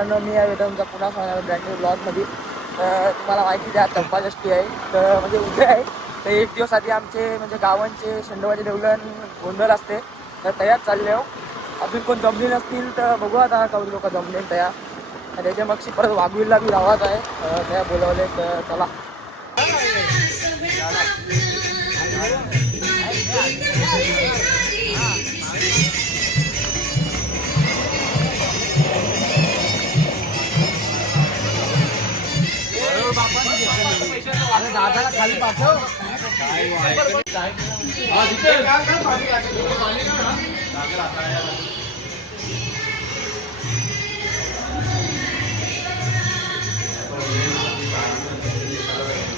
मित्रांनो मी आहे तुमचा पुन्हा सांगणार ब्रँड न्यू ब्लॉगमध्ये तर तुम्हाला माहिती द्या चंपाषष्टी आहे तर म्हणजे उद्या आहे तर एक दिवस आधी आमचे म्हणजे गावांचे शेंडवाचे देवलन गोंधळ असते तर तयार चालले हो अजून कोण जमले नसतील तर बघू आता काही लोक जमले तयार आणि त्याच्या मगशी परत वाघवीला बी आवाज आहे त्या बोलवले तर चला दादाला खाली पाठव.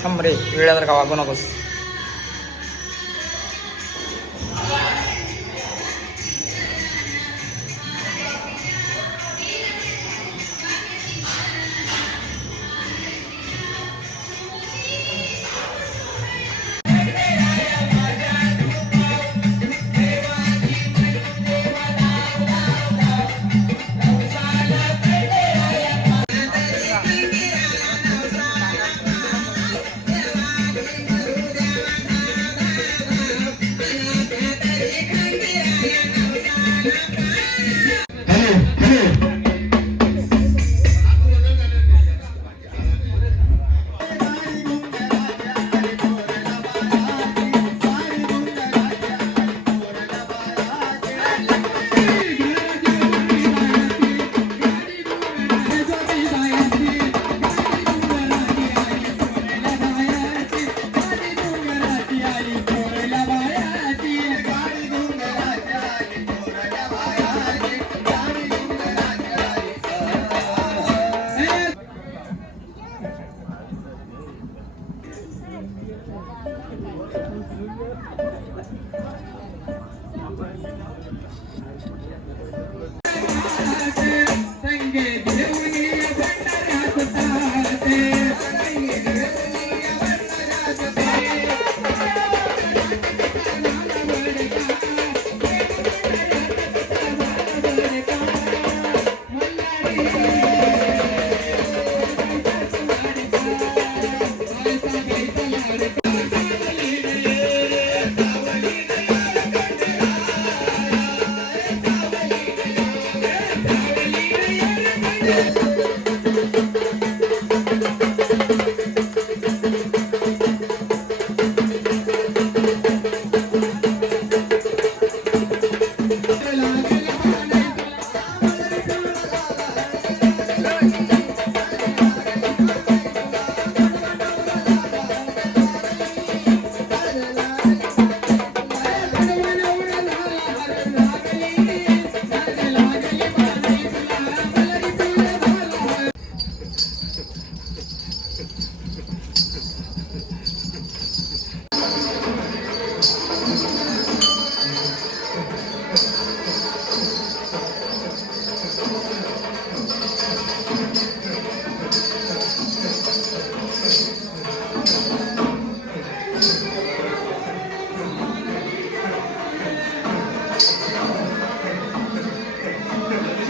थांब रे वेळावर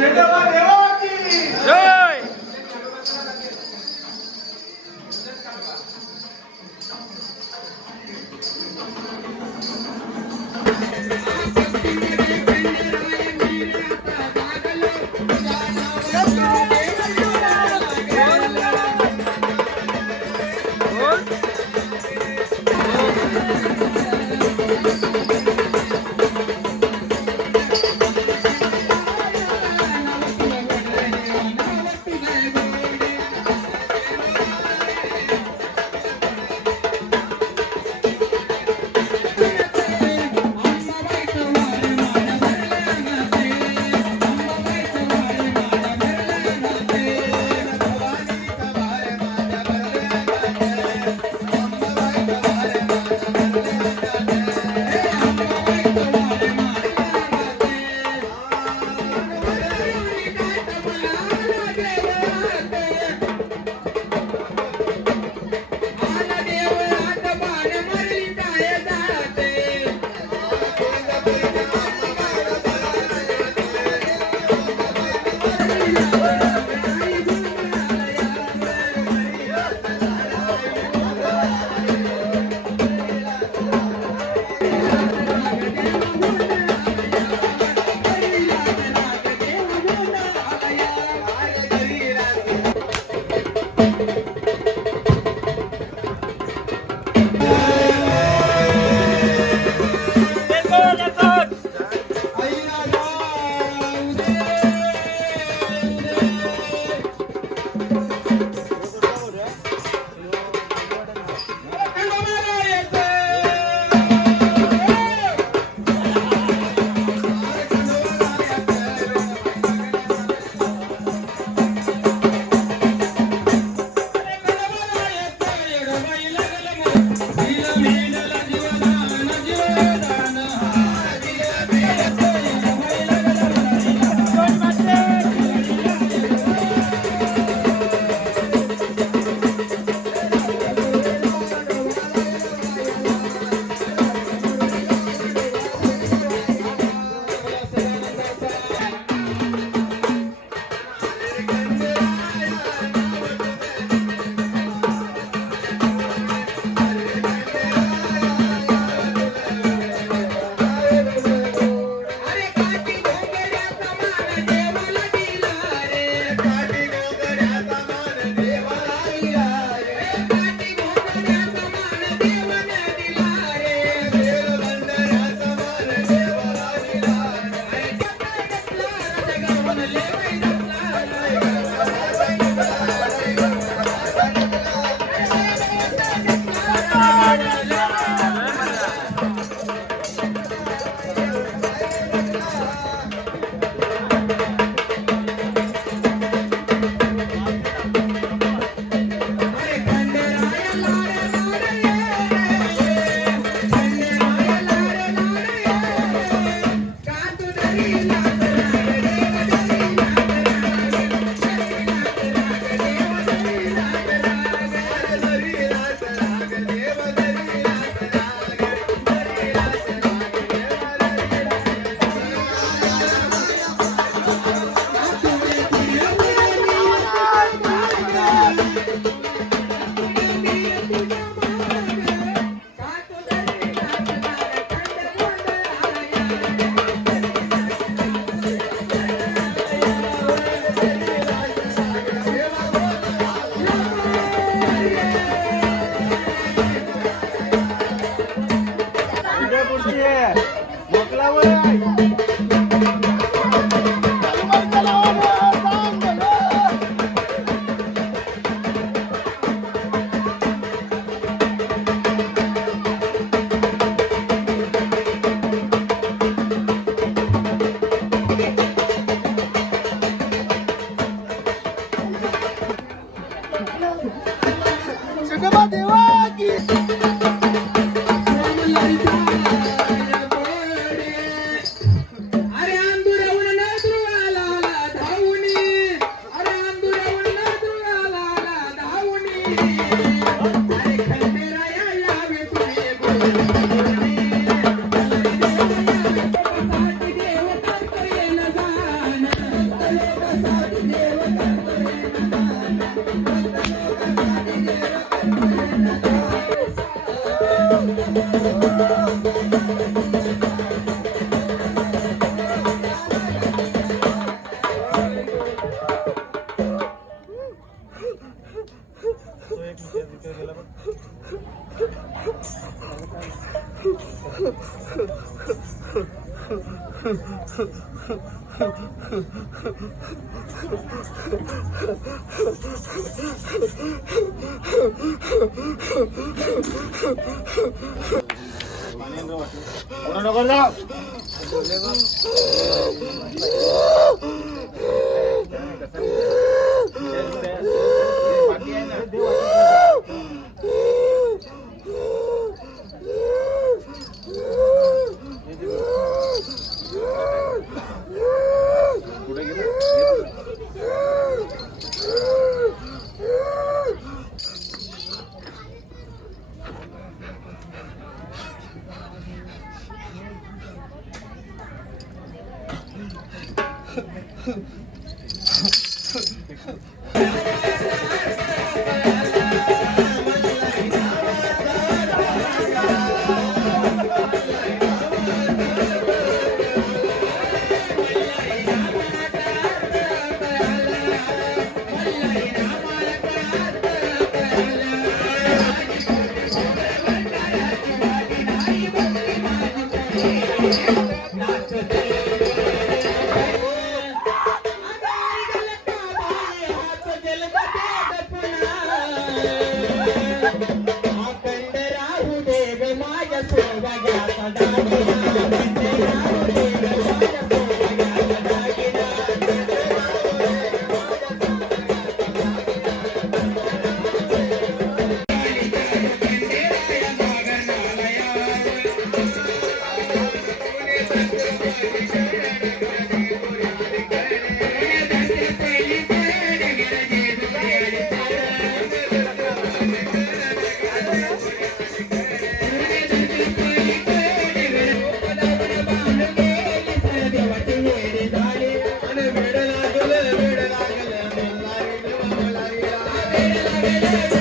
Você deu a Yeah. 오늘 나간다. Yeah.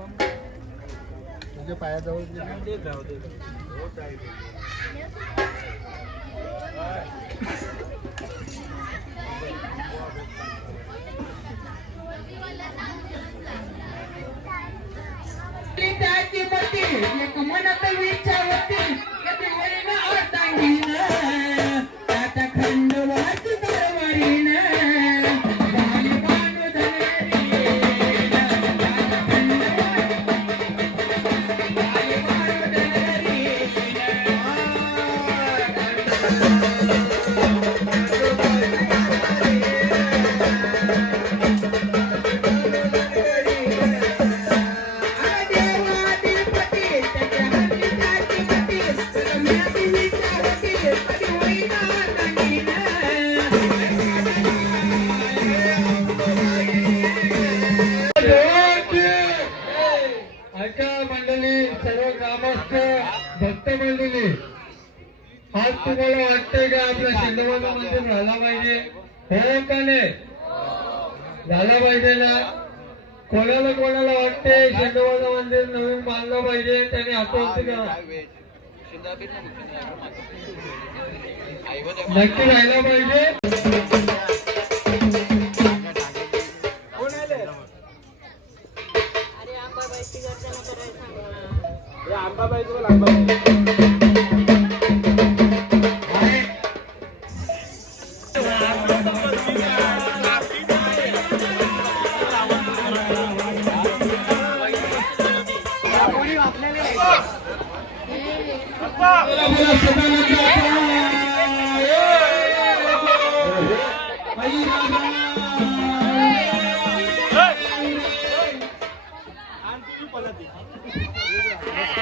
तुझ्या पायाजवळ देत राहू दे त्याची पती ऐका मंडळी सर्व ग्रामस्थ भक्त मंडळी आज तुम्हाला वाटतंय का आपला शिंदेवाला मंदिर झाला पाहिजे? हो का नाही? झाला पाहिजे ना? कोणाला कोणाला वाटते शिंदेवाला मंदिर नवीन बांधलं पाहिजे? त्याने आत्महत्या करा. नक्की राहिला पाहिजे. Ya, hamba.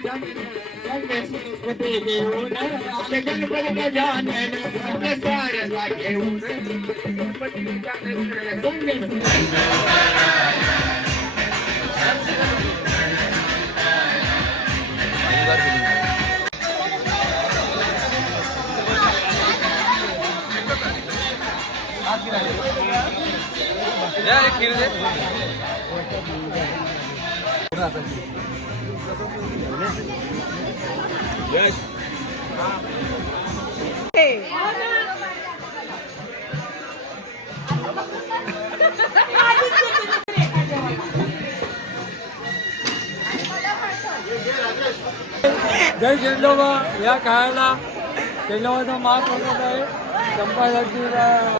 Yeah, I. जय झेंडोबा या काळाला झेंडोबाचा मान होत आहे चंपासाठी